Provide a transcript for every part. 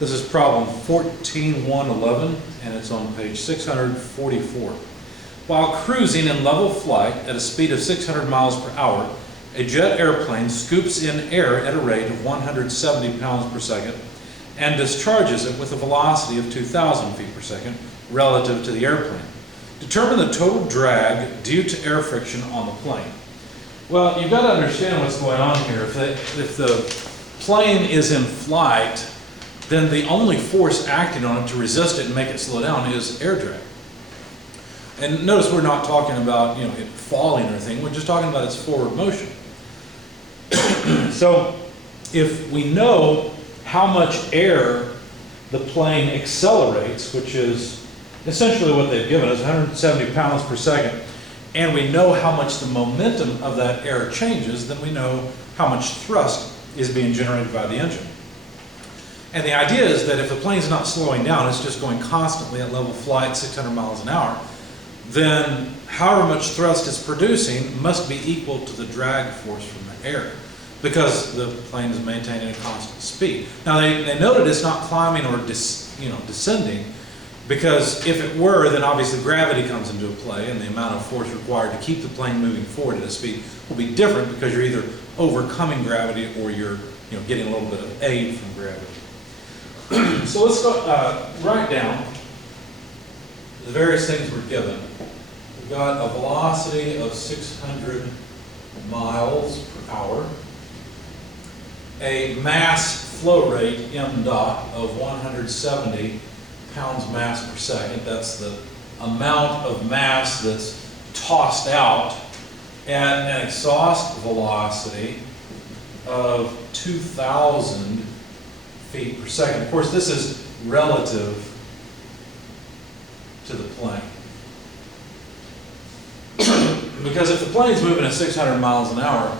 This is problem 14111, and it's on page 644. While cruising in level flight at a speed of 600 miles per hour, a jet airplane scoops in air at a rate of 170 pounds per second and discharges it with a velocity of 2,000 feet per second relative to the airplane. Determine the total drag due to air friction on the plane. Well, you've got to understand what's going on here. If the plane is in flight, then the only force acting on it to resist it and make it slow down is air drag. And notice we're not talking about, it falling or anything. We're just talking about its forward motion. So if we know how much air the plane accelerates, which is essentially what they've given us, 170 pounds per second, and we know how much the momentum of that air changes, then we know how much thrust is being generated by the engine. And the idea is that if the plane's not slowing down, it's just going constantly at level flight, 600 miles an hour, then however much thrust it's producing must be equal to the drag force from the air, because the plane is maintaining a constant speed. Now they noted it's not climbing or descending, because if it were, then obviously gravity comes into play, and the amount of force required to keep the plane moving forward at a speed will be different, because you're either overcoming gravity or you're getting a little bit of aid from gravity. So let's go write down the various things we're given. We've got a velocity of 600 miles per hour, a mass flow rate, m dot, of 170 pounds mass per second. That's the amount of mass that's tossed out, and an exhaust velocity of 2,000 feet per second. Of course, this is relative to the plane. Because if the plane's moving at 600 miles an hour,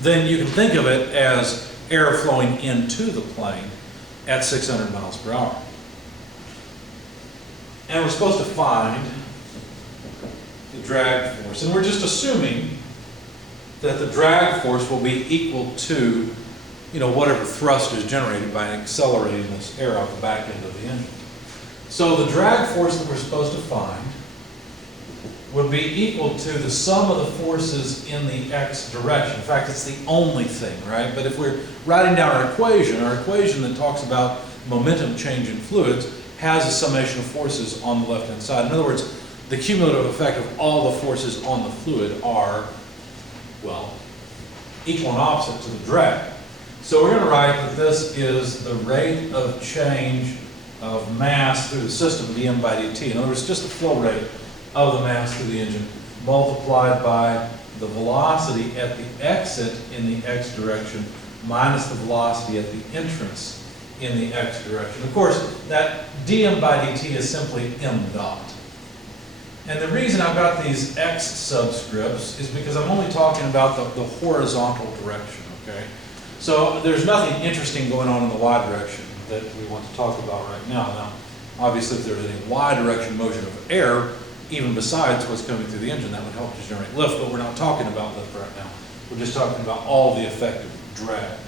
then you can think of it as air flowing into the plane at 600 miles per hour. And we're supposed to find the drag force. And we're just assuming that the drag force will be equal to whatever thrust is generated by accelerating this air out the back end of the engine. So the drag force that we're supposed to find would be equal to the sum of the forces in the x direction. In fact, it's the only thing, right? But if we're writing down our equation that talks about momentum change in fluids has a summation of forces on the left-hand side. In other words, the cumulative effect of all the forces on the fluid are, well, equal and opposite to the drag. So we're going to write that this is the rate of change of mass through the system, dm by dt. In other words, just the flow rate of the mass through the engine multiplied by the velocity at the exit in the x direction minus the velocity at the entrance in the x direction. Of course, that dm by dt is simply m dot. And the reason I've got these x subscripts is because I'm only talking about the horizontal direction, okay? So there's nothing interesting going on in the y direction that we want to talk about right now. Now, obviously, if there's any y direction motion of air, even besides what's coming through the engine, that would help to generate lift, but we're not talking about lift right now. We're just talking about all the effective drag.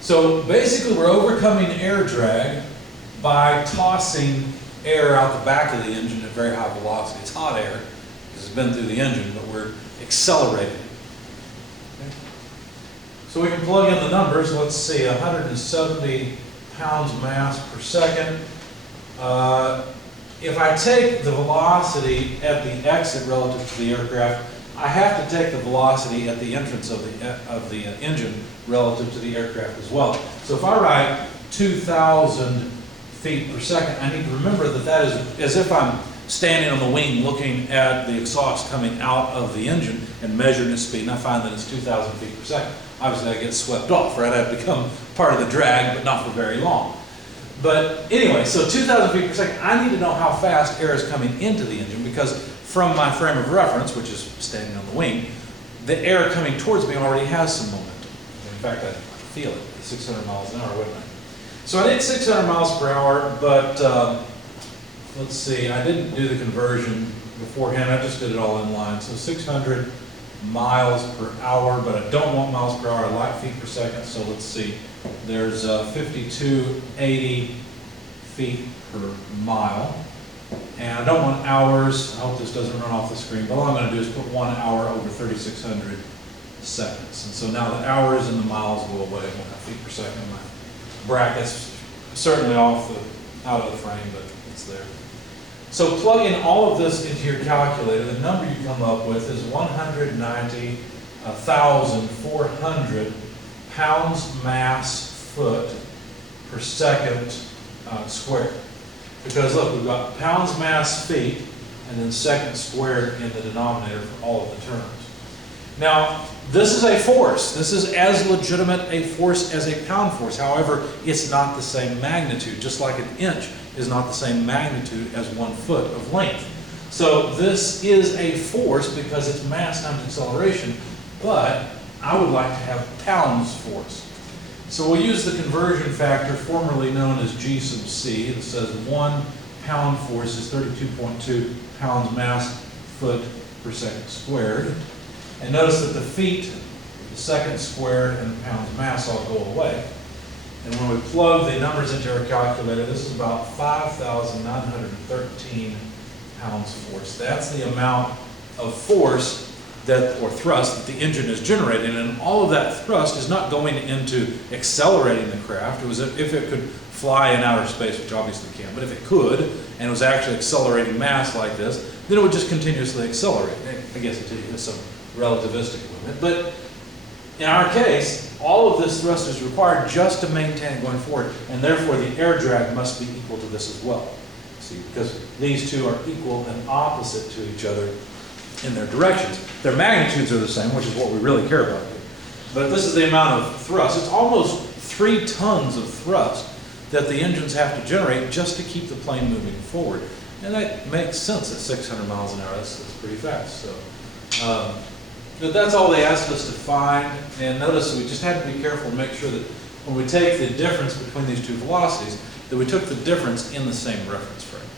So basically, we're overcoming air drag by tossing air out the back of the engine at very high velocity. It's hot air because it's been through the engine, but we're accelerating. Okay. So we can plug in the numbers. Let's see, 170 pounds mass per second. If I take the velocity at the exit relative to the aircraft, I have to take the velocity at the entrance of the engine relative to the aircraft as well. So if I write 2,000 feet per second, I need to remember that that is as if I'm standing on the wing looking at the exhaust coming out of the engine and measuring its speed, and I find that it's 2,000 feet per second. Obviously, I get swept off, right? I become part of the drag, but not for very long. But anyway, so 2,000 feet per second, I need to know how fast air is coming into the engine, because from my frame of reference, which is standing on the wing, the air coming towards me already has some momentum. In fact, I feel it at 600 miles an hour, wouldn't I? So I did 600 miles per hour, but let's see, I didn't do the conversion beforehand, I just did it all in line. So 600 miles per hour, but I don't want miles per hour, I like feet per second, so let's see. there's 5280 feet per mile. And I don't want hours, I hope this doesn't run off the screen, but all I'm going to do is put 1 hour over 3,600 seconds. And so now the hours and the miles go away, I won't have feet per second. My bracket's certainly out of the frame, but it's there. So plug in all of this into your calculator. The number you come up with is 190,400 pounds mass foot per second squared. Because look, we've got pounds mass feet and then second squared in the denominator for all of the terms. Now, this is a force. This is as legitimate a force as a pound force. However, it's not the same magnitude, just like an inch is not the same magnitude as 1 foot of length. So this is a force because it's mass times acceleration, but I would like to have pounds force. So we'll use the conversion factor formerly known as G sub C. It says 1 pound force is 32.2 pounds mass foot per second squared. And notice that the feet, the second squared, and the pounds mass all go away. And when we plug the numbers into our calculator, this is about 5,913 pounds force. That's the amount of force or thrust that the engine is generating, and all of that thrust is not going into accelerating the craft. It was if it could fly in outer space, which obviously it can't, but if it could, and it was actually accelerating mass like this, then it would just continuously accelerate. I guess it is some relativistic movement, but in our case, all of this thrust is required just to maintain it going forward, and therefore the air drag must be equal to this as well. See, because these two are equal and opposite to each other in their directions. Their magnitudes are the same, which is what we really care about here. But this is the amount of thrust. It's almost 3 tons of thrust that the engines have to generate just to keep the plane moving forward. And that makes sense at 600 miles an hour. That's pretty fast. So but that's all they asked us to find. And notice we just had to be careful to make sure that when we take the difference between these two velocities, that we took the difference in the same reference frame.